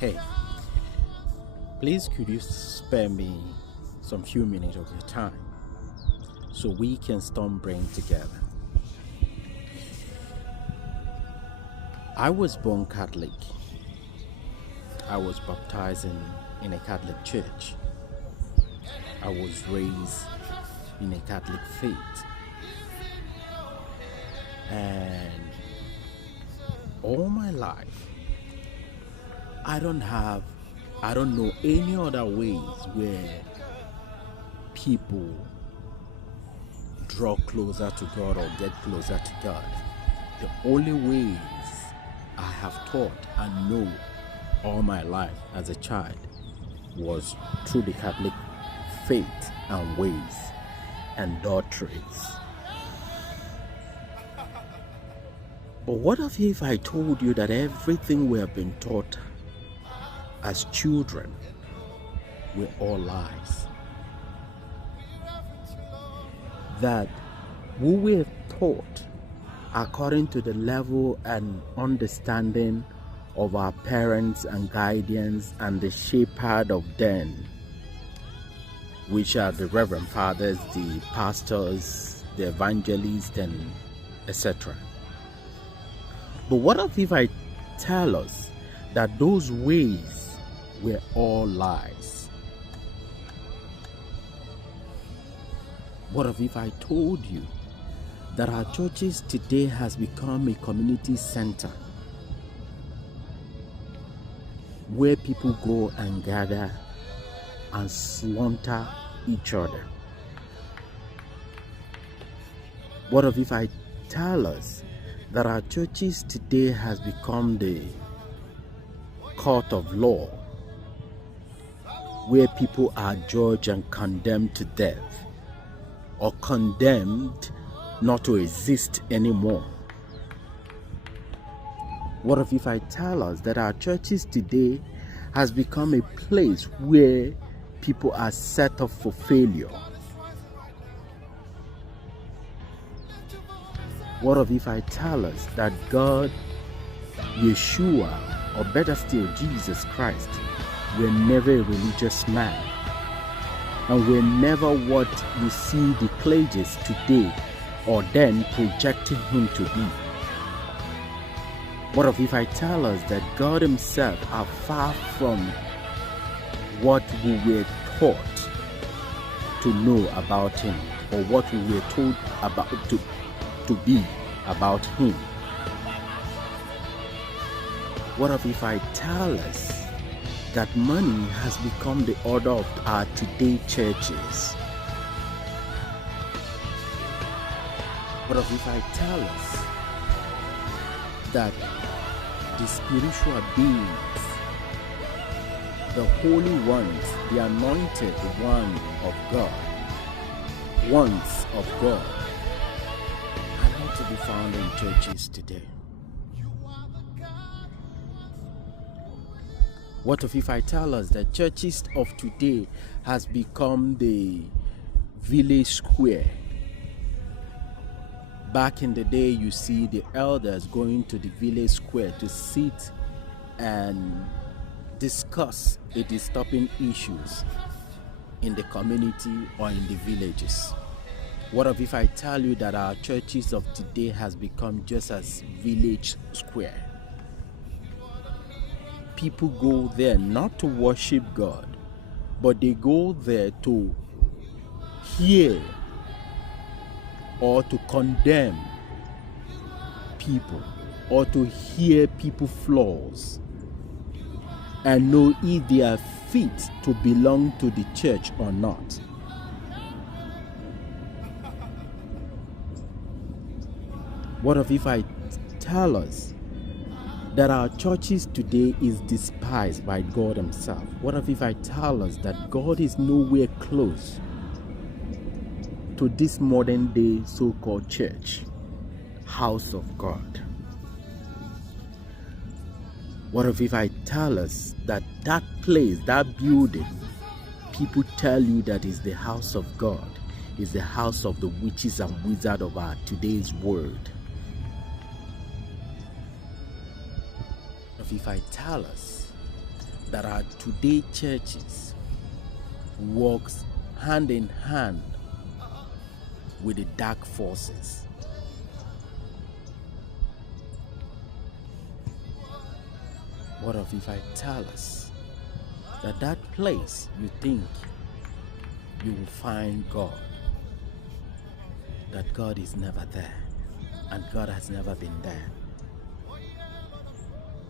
Hey, please could you spare me some few minutes of your time so we can storm brain together? I was born Catholic. I was baptized in a Catholic church. I was raised in a Catholic faith. And all my life, I don't know any other ways where people draw closer to God or get closer to God. The only ways I have taught and know all my life as a child was through the Catholic faith and ways and doctrines. But what if I told you that everything we have been taught as children were all lies? That we were taught according to the level and understanding of our parents and guardians and the shepherd of them, which are the reverend fathers, the pastors, the evangelists, and etc. But what if I tell us that those ways were all lies? What if I told you that our churches today has become a community center where people go and gather and slaughter each other? What if I tell us that our churches today has become the court of law where people are judged and condemned to death or condemned not to exist anymore? What if I tell us that our churches today has become a place where people are set up for failure? What if I tell us that God, Yeshua, or better still, Jesus Christ, were never a religious man and were never what you see the clergies today or then projecting him to be? What if I tell us that God himself are far from what we were taught to know about him or what we were told about to be about him? What if I tell us that money has become the order of our today churches? What if I tell us that the spiritual beings, the holy ones, the anointed one of God, ones of God, are not to be found in churches today? What if I tell us that churches of today has become the village square? Back in the day, you see the elders going to the village square to sit and discuss the disturbing issues in the community or in the villages. What if I tell you that our churches of today has become just as village square? People go there not to worship God, but they go there to hear or to condemn people or to hear people's flaws and know if they are fit to belong to the church or not. What if I tell us that our churches today is despised by God himself? What if I tell us that God is nowhere close to this modern day so-called church, house of God? What if I tell us that that place, that building, people tell you that is the house of God, is the house of the witches and wizards of our today's world? If I tell us that our today churches works hand in hand with the dark forces. What if I tell us that that place you think you will find God, that God is never there, and God has never been there?